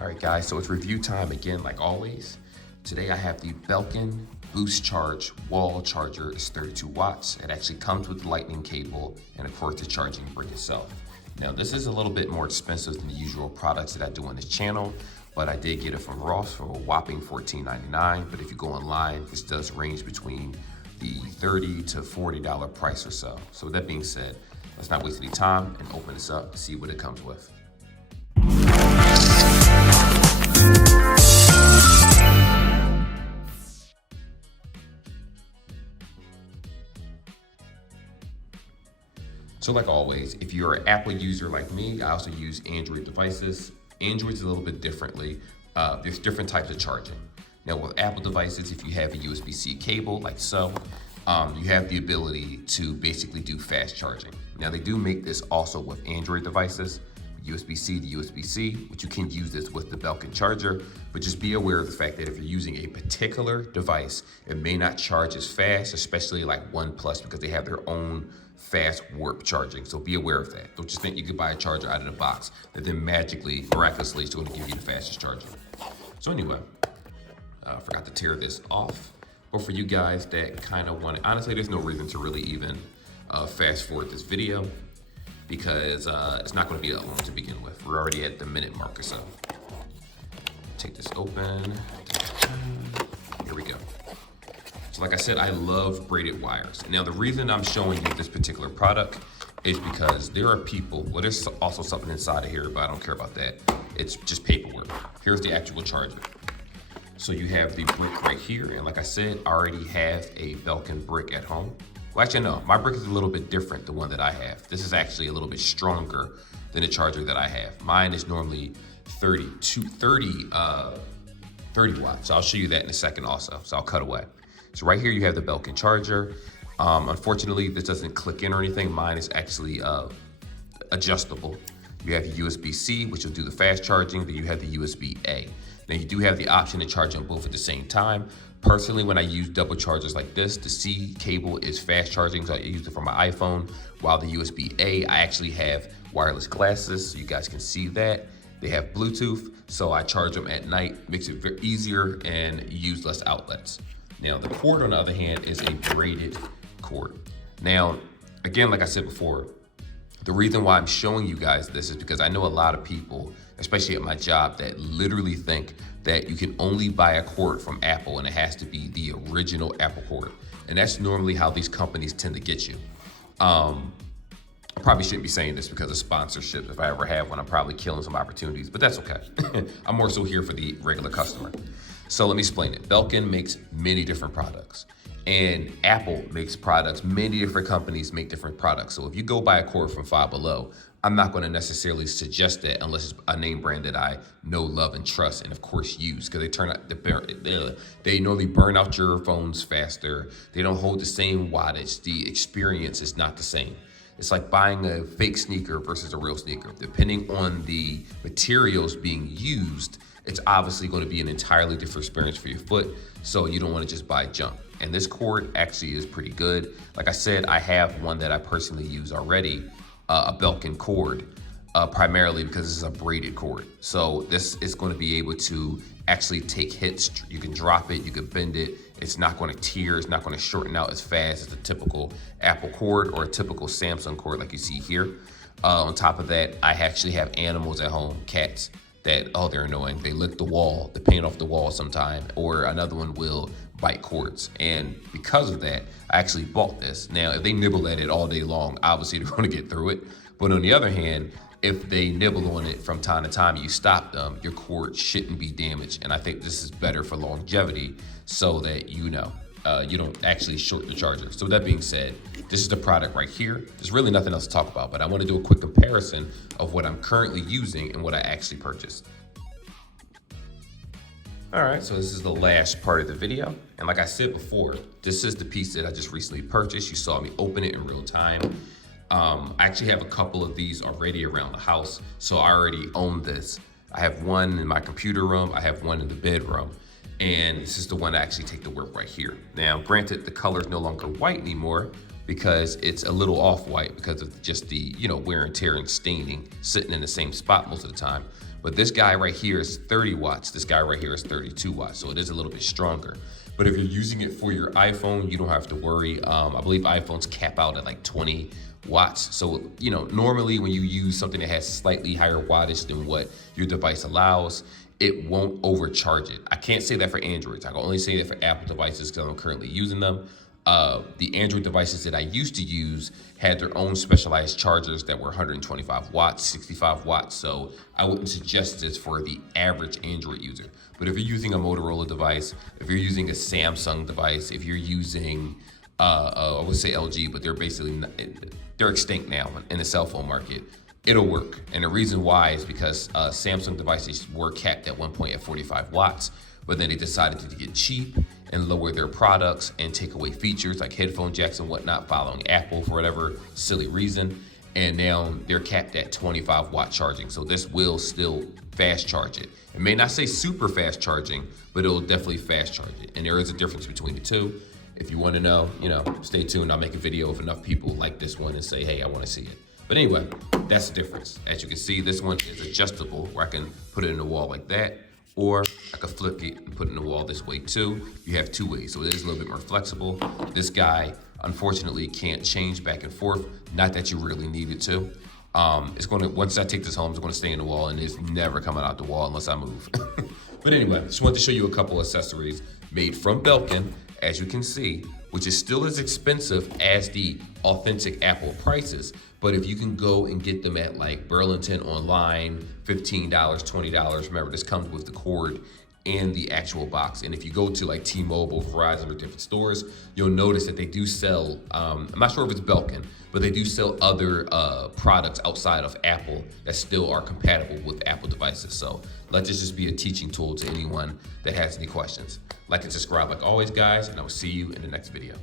All right, guys, so it's review time again, like always. Today I have the Belkin Boost Charge wall charger. It's 32 watts. It actually comes with the lightning cable and of course the charging brick itself. Now this is a little bit more expensive than the usual products that I do on this channel, but I did get it from Ross for a whopping $14.99. But if you go online, this does range between the $30 to $40 price or so. So with that being said, let's not waste any time and open this up to see what it comes with. So like always, if you're an Apple user like me, I also use Android devices. Android's a little bit differently. There's different types of charging. Now with Apple devices, if you have a USB-C cable like so, you have the ability to basically do fast charging. Now they do make this also with Android devices, USB-C to USB-C, which you can use this with the Belkin charger, but just be aware of the fact that if you're using a particular device, it may not charge as fast, especially like OnePlus, because they have their own fast warp charging. So be aware of that. Don't just think you could buy a charger out of the box that then magically, miraculously is going to give you the fastest charger. So anyway, I forgot to tear this off. But for you guys that kind of want to, honestly, there's no reason to really even fast forward this video because it's not going to be that long to begin with. We're already at the minute mark or so. Take this open. Here we go. So like I said, I love braided wires. Now the reason I'm showing you this particular product is because there are people, well there's also something inside of here, but I don't care about that. It's just paperwork. Here's the actual charger. So you have the brick right here. And like I said, I already have a Belkin brick at home. Well, actually no, my brick is a little bit different, the one that I have. This is actually a little bit stronger than the charger that I have. Mine is normally 30 watts. So I'll show you that in a second also. So I'll cut away. So right here you have the Belkin charger. Unfortunately, this doesn't click in or anything. Mine is actually adjustable. You have the USB-C, which will do the fast charging. Then you have the USB-A. Now you do have the option to charge them both at the same time. Personally, when I use double chargers like this, the C cable is fast charging, so I use it for my iPhone, while the USB-A, I actually have wireless glasses, so you guys can see that. They have Bluetooth, so I charge them at night, makes it very easier and use less outlets. Now the cord on the other hand is a braided cord. Now, again, like I said before, the reason why I'm showing you guys this is because I know a lot of people, especially at my job, that literally think that you can only buy a cord from Apple and it has to be the original Apple cord. And that's normally how these companies tend to get you. I probably shouldn't be saying this because of sponsorships. If I ever have one, I'm probably killing some opportunities, but that's okay. I'm more so here for the regular customer. So let me explain it. Belkin makes many different products and Apple makes products. Many different companies make different products. So if you go buy a cord from Five Below, I'm not going to necessarily suggest that unless it's a name brand that I know, love, and trust, and of course use, because they turn out they normally burn out your phones faster. They don't hold the same wattage. The experience is not the same. It's like buying a fake sneaker versus a real sneaker. Depending on the materials being used, it's obviously going to be an entirely different experience for your foot. So you don't want to just buy junk. And this cord actually is pretty good. Like I said, I have one that I personally use already, a Belkin cord, primarily because this is a braided cord. So this is going to be able to actually take hits. You can drop it, you can bend it. It's not going to tear, it's not going to shorten out as fast as a typical Apple cord or a typical Samsung cord like you see here. On top of that, I actually have animals at home, cats, that, oh, they're annoying. They lick the wall, the paint off the wall sometime, or another one will bite cords. And because of that, I actually bought this. Now, if they nibble at it all day long, obviously they're going to get through it. But on the other hand, if they nibble on it from time to time, you stop them, your cord shouldn't be damaged. And I think this is better for longevity so that you don't actually short the charger. So with that being said, this is the product right here. There's really nothing else to talk about, but I want to do a quick comparison of what I'm currently using and what I actually purchased. All right, so this is the last part of the video. And like I said before, this is the piece that I just recently purchased. You saw me open it in real time. I actually have a couple of these already around the house, so I already own this. I have one in my computer room, I have one in the bedroom, and this is the one I actually take to work right here. Now, granted, the color is no longer white anymore because it's a little off-white because of just the wear and tear and staining sitting in the same spot most of the time. But this guy right here is 30 watts. This guy right here is 32 watts. So it is a little bit stronger. But if you're using it for your iPhone, you don't have to worry. I believe iPhones cap out at like 20 watts. So, you know, normally when you use something that has slightly higher wattage than what your device allows, it won't overcharge it. I can't say that for Androids. I can only say that for Apple devices because I'm currently using them. The Android devices that I used to use had their own specialized chargers that were 125 watts, 65 watts. So I wouldn't suggest this for the average Android user. But if you're using a Motorola device, if you're using a Samsung device, if you're using, I would say LG, but they're basically, they're extinct now in the cell phone market, it'll work. And the reason why is because Samsung devices were capped at one point at 45 watts, but then they decided to get cheap and lower their products and take away features like headphone jacks and whatnot, following Apple for whatever silly reason. And now they're capped at 25 watt charging. So this will still fast charge it. It may not say super fast charging, but it'll definitely fast charge it. And there is a difference between the two. If you want to know, you know, stay tuned. I'll make a video if enough people like this one and say, hey, I want to see it. But anyway, that's the difference. As you can see, this one is adjustable where I can put it in the wall like that, or I could flip it and put it in the wall this way too. You have two ways, so it is a little bit more flexible. This guy, unfortunately, can't change back and forth. Not that you really need it to. It's gonna, once I take this home, it's gonna stay in the wall and it's never coming out the wall unless I move. But anyway, just wanted to show you a couple accessories made from Belkin, as you can see, which is still as expensive as the authentic Apple prices. But if you can go and get them at like Burlington online, $15, $20, remember this comes with the cord and the actual box. And if you go to like T-Mobile, Verizon, or different stores, you'll notice that they do sell, I'm not sure if it's Belkin, but they do sell other products outside of Apple that still are compatible with Apple devices. So let this just be a teaching tool to anyone that has any questions. Like and subscribe like always, guys, and I will see you in the next video.